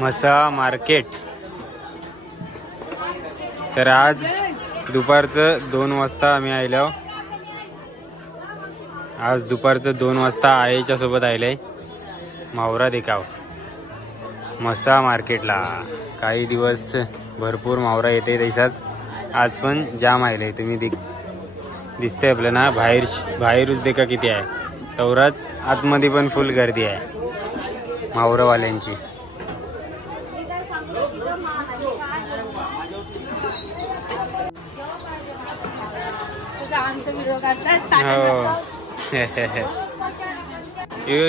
मसा मार्केट। तर आज दुपारचं 2 वाजता आम्ही आलो। आज दुपारचं 2 वाजता आईच्या सोबत आले मावरा देखाव मसा मार्केटला। काही दिवस भरपूर मावरा येते तैसाच आज पण जाम आले। तुम्ही दिसते आपलं ना बाहेरच देखा किती आहे। तवराच आतमध्ये पण फुल गर्दी आहे मावरावाल्यांची।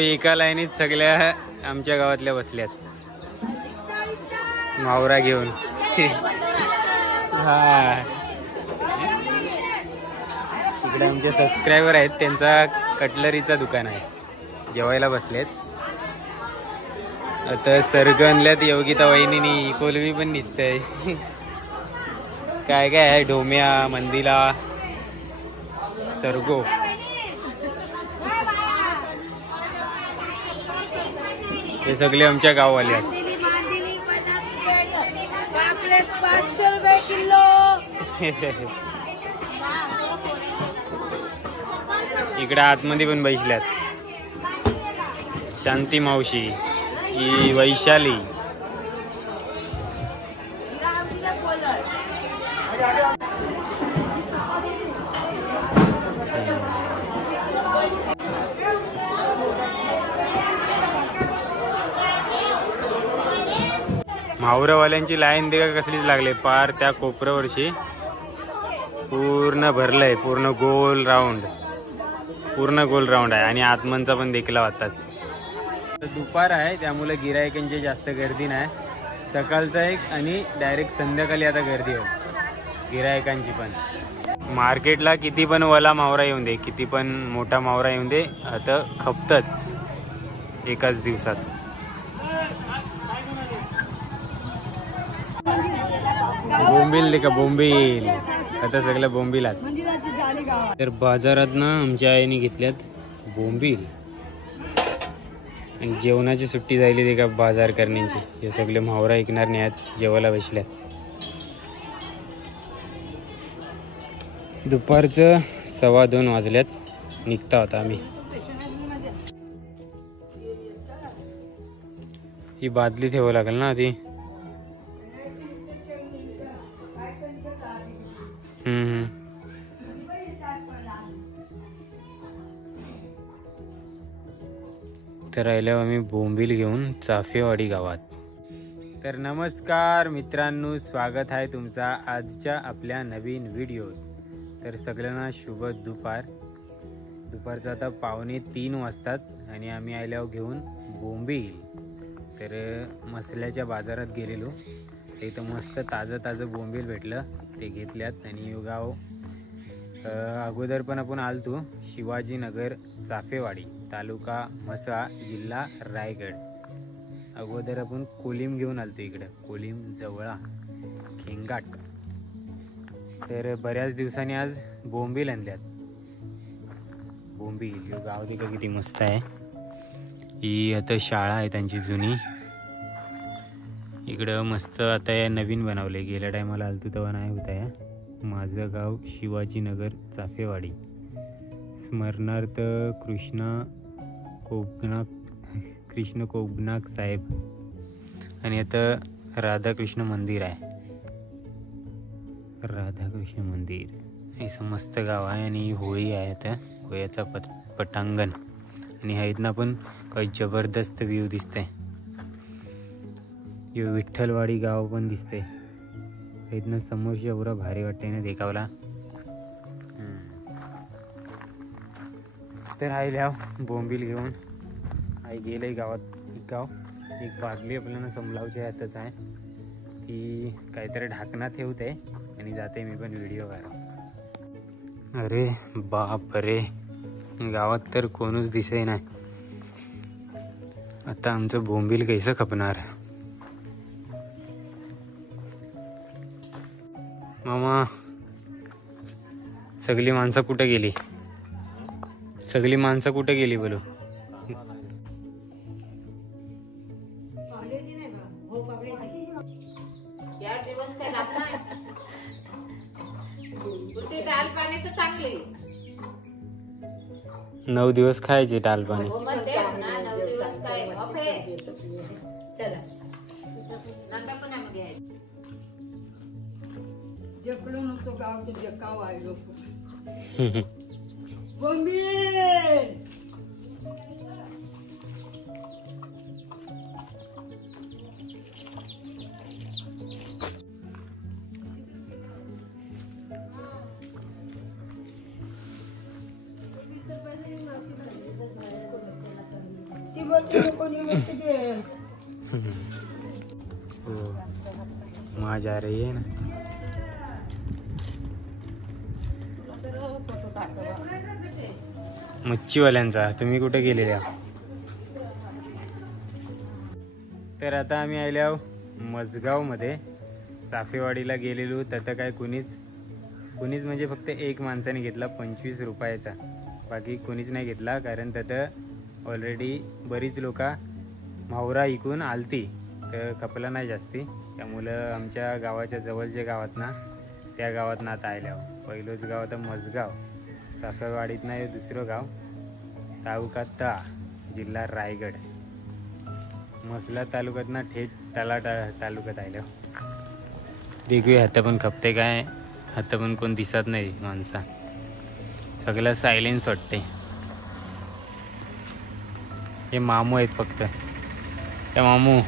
एका लाईनीत सगळ्या आमच्या गावातल्या बसल्यात मावरा घेऊन। हा इकडे आमचे सबस्क्रायबर आहेत, त्यांचा कटलरीचा दुकान आहे, जेवायला बसलेत। आता सर्ग आणल्यात योगिता वहिनीनी, कोलमी पण दिसतंय। काय काय आहे, ढोम्या, मंदिला, सरगो। हे सगळे आमच्या गाववाले आहेत। इकडे आतमध्ये पण बसल्यात शांती मावशी, ही वैशाली। मावरावाल्यांची लाईन देखा कसलीच लागले, पार त्या कोपऱ्यावरशी पूर्ण भरलंय, पूर्ण गोल राऊंड आहे। आणि आत्मनचा पण देखला होताच। दुपार आहे त्यामुळे गिरायकांची जास्त गर्दी नाही। सकाळचा एक आणि डायरेक्ट संध्याकाळी आता गर्दी हो गिरायकांची पण। मार्केटला किती पण वाला मावरा येऊन दे, किती पण मोठा मावरा येऊन दे, आता खपतच एकाच दिवसात। बोंबील देखा, बोंबील आता सगळं बोंबीलात। तर बाजारात ना आमच्या आईने घेतल्यात बोंबील, आणि जेवणाची सुट्टी झाली ते का बाजार करण्याची। हे सगळे मावरा ऐकणार नाही आहेत, जेवायला बसल्यात। दुपारचं 2:15 वाजल्यात, निघता होता आम्ही। ही बादली ठेवावं लागेल ना ती। तर राहिल्यावर आम्ही बोंबील घेऊन चाफेवाडी गावात। तर नमस्कार मित्रांनो, स्वागत आहे तुमचा आजच्या आपल्या नवीन व्हिडिओत। तर सगळ्यांना शुभ दुपार। दुपारचं आता 2:45 वाजतात आणि आम्ही आल्यावर घेऊन बोंबील। तर मसल्याच्या बाजारात गेलेलो, इथं मस्त ताजं बोंबील भेटलं, ते घेतल्यात। आणि गाव अगोदर पण आपण आलतो, शिवाजीनगर चाफेवाडी, तालुका म्हसा, जिल्हा रायगड। अगोदर आपण कोलीम घेऊन आलतो, इकडे कोलीम जवळा खेंगाट। तर बऱ्याच दिवसांनी आज बोंबील आणल्यात। बोंबील गाव देखा किती मस्त आहे। ही आता शाळा आहे त्यांची जुनी, इकडं मस्त आता या नवीन बनवले। गेल्या टायमाला आलतो तेव्हा नाही होता या। माझं गाव शिवाजीनगर चाफेवाडी, स्मरणार्थ कृष्ण कोगनाक साहेब। आणि आता राधाकृष्ण मंदिर आहे, राधाकृष्ण मंदिर। असं मस्त गाव आहे। आणि होळी आहे, आता होळीचा पटांगण। आणि हा इथनं पण काही जबरदस्त व्ह्यू दिसते। विठ्ठलवाडी गाव पण दिसते इथनं समोरची, एवढं भारी वाटते ना देखावला। तर राहिल्या बोंबील घेऊन आई गेले गावात। एक बादली आपल्याला समलावच्या हातच आहे, ती काहीतरी ढाकणा ठेवते आणि जाते मी पण व्हिडिओ करा। अरे बाप रे, गावात तर कोणच दिसे नाही। आता आमचं बोंबील कैसं खपणार। मामा, सगळी माणसं कुठे गेली? सगळी माणसं कुठे गेली बोलो? चार दिवस काय जात नाही. ते डाल पाणी तर चांगले 9 दिवस खायचे डाल पाणी. हो मग तेच ना 9 दिवस काय ओके चला नका पण आम्ही घ्यायचं. जेकडून नको गावचं जे गाव आहे लोक ती बोलते कोणी व्यक्ती दे. हो माझ्या रे ये ना. मच्छीवाल्यांचा तुम्ही कुठे गेलेल्या? तर आता आम्ही आलो मजगावमध्ये. चाफेवाडीला गेलेलो तर काय कुणीच म्हणजे फक्त एक माणसाने घेतला 25 रुपयाचा. बाकी कुणीच नाही घेतला कारण तिथं ऑलरेडी बरीच लोक माहुरा इकून आलती तर खपला नाही जास्ती. त्यामुळं आमच्या गावाच्या जवळच्या गावात ना त्या गावात ना आता आल्यावर पहिलंच गाव आता मजगाव. चाफेवाडीत नाही दुसरं गाव तालुका ता जिल्हा रायगड. मसला तालुक्यात ना थेट तलाटा तालुक्यात आल्यावर वेगळी हात पण खपते काय हात पण कोण दिसत नाही माणसा. सगळं सायलेन्स वाटते. हे मामू आहेत फक्त. त्या मामू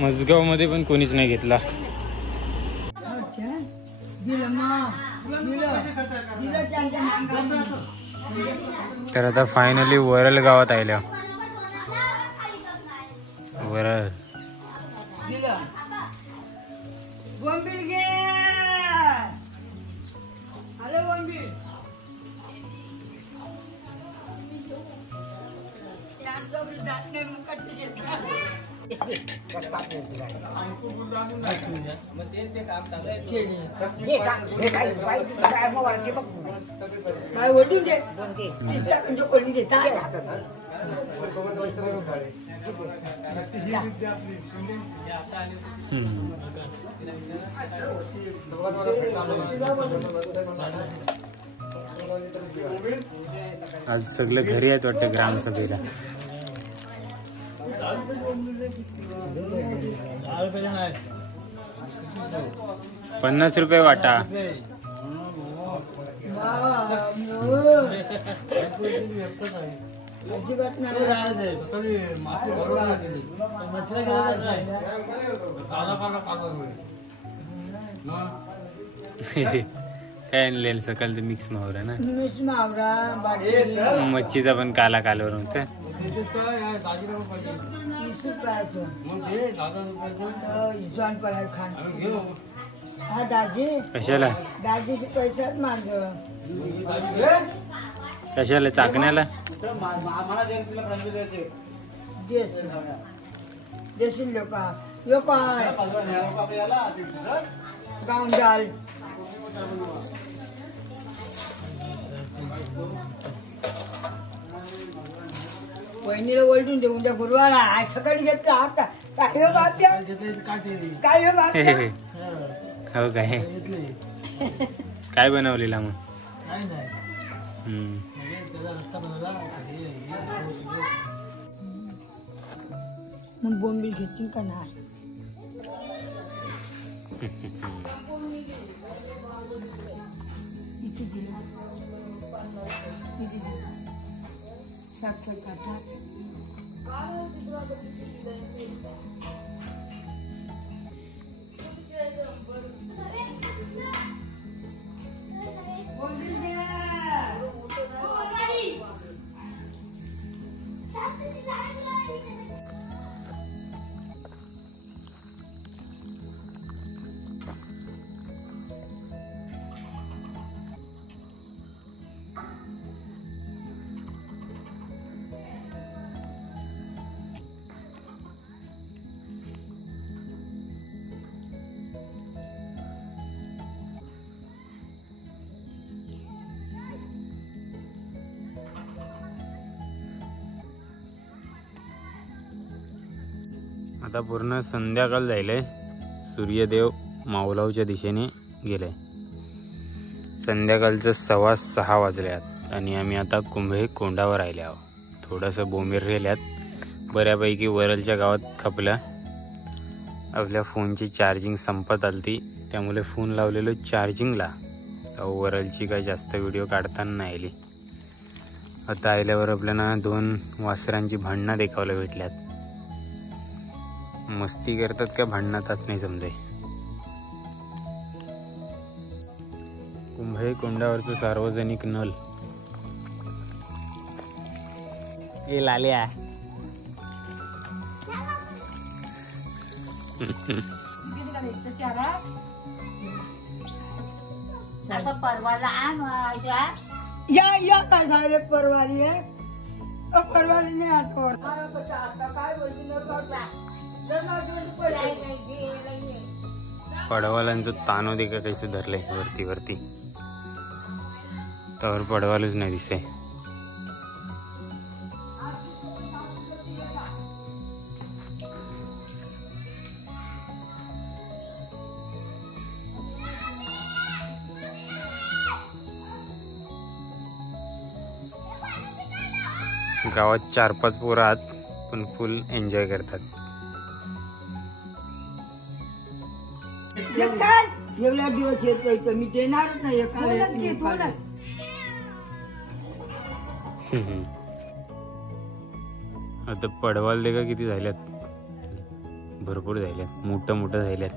मजगावमध्ये पण कोणीच नाही घेतला. तर आता फायनली वरल गावात आल्या. वरल बोंबील घे. आले बोंबील. जात नाही मग कट्टी घेतला. काय ओढून घे म्हणजे कोणी देता. आज सगळे घरी आहेत वाटतं ग्रामसभेला. 50 रुपये वाटा. अजिबात नाही. काय आणलेलं सकाळचं मिक्स मावरा ना. मिक्स मावरा बाटली मच्छीचा पण काला कालवर होता. 20 रुपयाचं इजवान पराय खान. हा दाजी कशाला दाजीचे पैसाच मागं. कशाला चाकण्याला देशील लोक गावंडाल वहिनीला ओलटून देऊन द्या गुरुवारा. सकाळी घेतला आता काय हो बाप्या काय हो बाप्या. हो काय काय बनवलेला मग? मग बोंबील घेतील का नाही. इथे दिलं साक्षर कथा. आता पूर्ण संध्याकाळ जायलंय. सूर्यदेव माऊलावच्या दिशेने गेले. संध्याकाळचं 6:15 वाजल्यात आणि आम्ही आता कुंभे कोंडावर आले आहोत. थोडंसं बोंबीर रेल्यात. बऱ्यापैकी वरलच्या गावात खपलं. आपल्या फोनची चार्जिंग संपत आलती, त्यामुळे फोन लावलेलो चार्जिंगला. वरलची काही जास्त व्हिडिओ काढताना नाही आली. आता आल्यावर आपल्याला 2 वासरांची भांडणं देखावल्या भेटल्यात. मस्ती करतात का भांडणातच नाही समजे. कुंभे कोंडावरचं सार्वजनिक नल. ए लाल्या आता परवाला आण या काय झाले परवाली आहे. परवाली नाही आता काय पडवालांचं तानो दे का कैसे धरलंय वरती वरती. तर पडवालच नाही दिसे. गावात 4-5 पोरं आहात, पण फुल एन्जॉय करतात. एवढ्या दिवस येत मी देणारच नाही. आता पडवाल दे का किती झाल्यात. भरपूर झाल्यात. मोठं झाल्यात.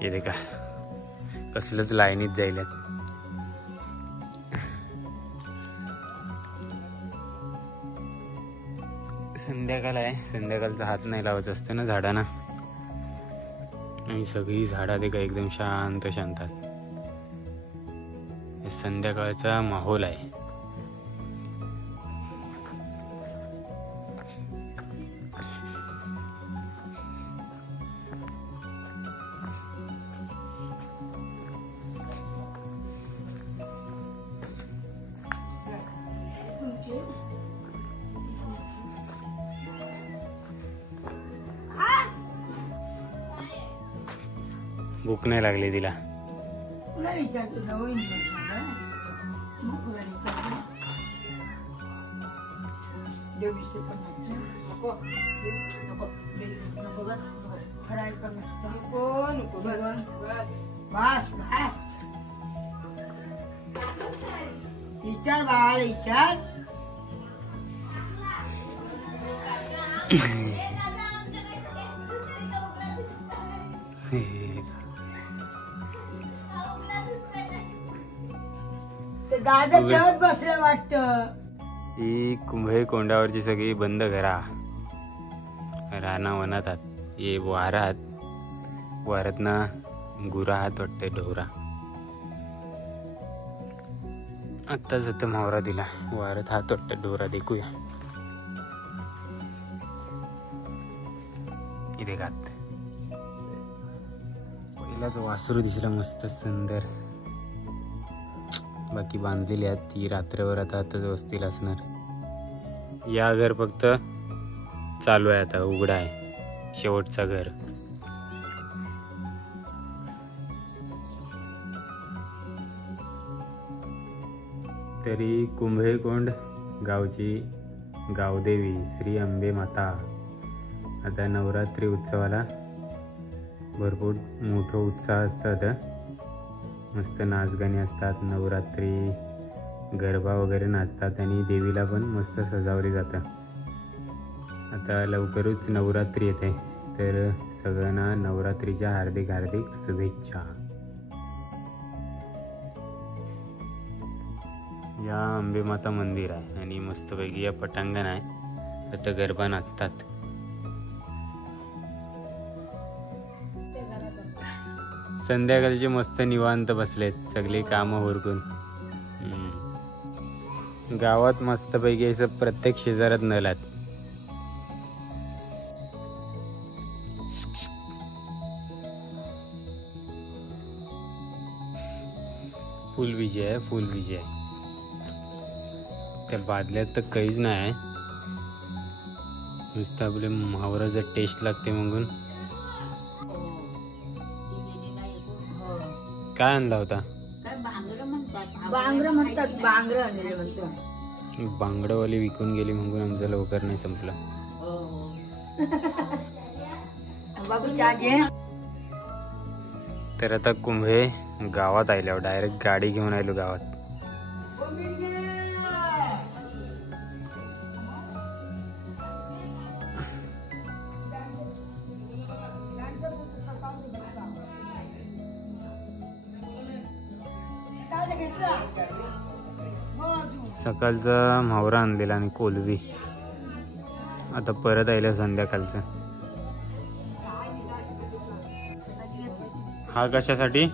हे दे का कसलंच लाईनीत जायल्यात. संध्याकाळ आहे. संध्याकाळचा हात नाही लावायचा असतं ना झाडांना. आणि सगळी झाडा दे का एकदम शांत शांतात. संध्याकाळचा माहोल आहे. भूक नाही लागली तिला. विचार बाळा विचार. दादा तेव्हाच बसलं वाटतं. ही कुंभे कोंडावरची सगळी बंद घरा राना वनातात. हे वारात वारातनं गुरा हात वाटते ढोरा. आत्ताच आता मावरा दिला. वारात हात वाटते ढोरा. देखूया इथे गात. पहिलाच वासरू दिसला मस्त सुंदर. बाकी बांधलेली आहेत. ती रात्रभर आता आताच वस्तील असणार. या घर फक्त चालू आहे आता. उघडा आहे. शेवटचा घर. तरी कुंभेकोंड गावची गावदेवी श्री अंबे माता आता नवरात्री उत्सवाला भरपूर मोठा उत्साह असतात. मस्त नाचगाणी असतात. नवरात्री गरबा वगैरे नाचतात आणि देवीला पण मस्त सजावली जातं. आता लवकरच नवरात्री येते, तर सगळ्यांना नवरात्रीच्या हार्दिक हार्दिक शुभेच्छा. या अंबेमाता मंदिर आहे आणि मस्तपैकी या पटांगण आहे. आता गरबा नाचतात. संध्याकाळचे मस्त निवांत बसलेत सगळे कामं उरकून. गावात मस्तपैकी असं प्रत्येक शेजारात नलात. फुल विजय आहे. फुल विजय. त्या बादल्यात तर काहीच नाही. नुसतं आपले मावराचं टेस्ट लागते मग. काय आणला होता? काय बांगडं म्हणतात. बांगरं म्हणतात, बांगरं आणलेले म्हणतो. बांगडवाली विकून गेली म्हणून आमचं लवकर नाही संपलं. बाबू चहा घे. तर आता कुंभे गावात आल्यावर डायरेक्ट गाडी घेऊन आलो गावात. सकाळचा म्हावरा आणलेला आणि कोलवी. आता परत आयला संध्याकाळचं. हा कशासाठी?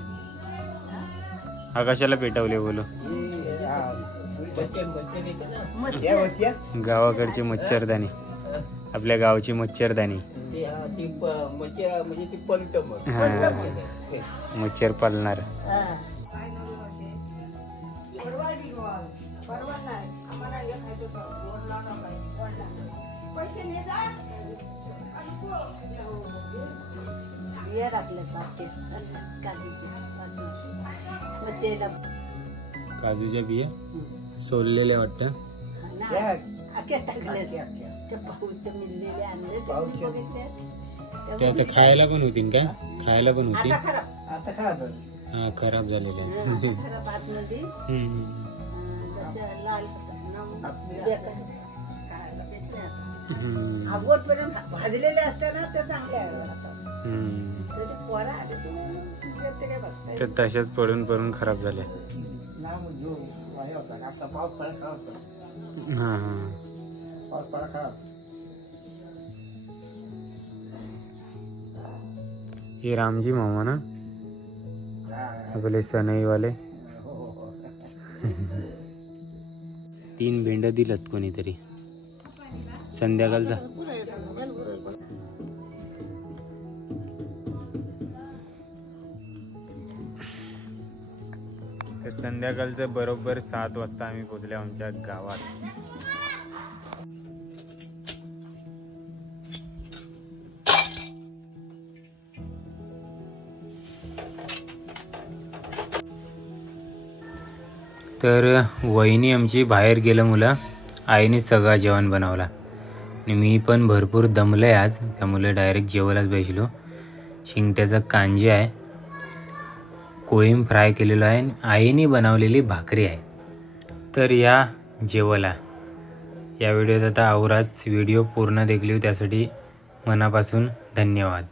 हा कशाला पेटवले बोलू? गावाकडची मच्छरदाणी, आपल्या गावची मच्छरदाणी. मच्छर पालणार. काजूच्या बिया सोललेल्या वाटतं. ते आता खायला पण होतील का? खायला पण होती. हा खराब झालेल्या. भाजलेले असतात ना ते चांगले ते तशाच पडून पडून खराब झाले. हा हे रामजी मामा ना आपले सनई वाले. 3 भेंड दिलत कोणीतरी संध्याकाळचा. संध्याकाळचं बरोबर 7 वाजता आम्ही पोहोचले आमच्या गावात. तर वहिनी आमची बाहेर गेलं मुलं, आईने सगळं जेवण बनवला आणि मी पण भरपूर दमलंय आज, त्यामुळे डायरेक्ट जेवायलाच बसलो. शिंगट्याचा कांजी आहे, कोळीम फ्राय केलेलं आहे, आईने बनवलेली भाकरी आहे. तर या जेवायला. या व्हिडिओत आता आवराच. व्हिडिओ पूर्ण देखील त्यासाठी मनापासून धन्यवाद.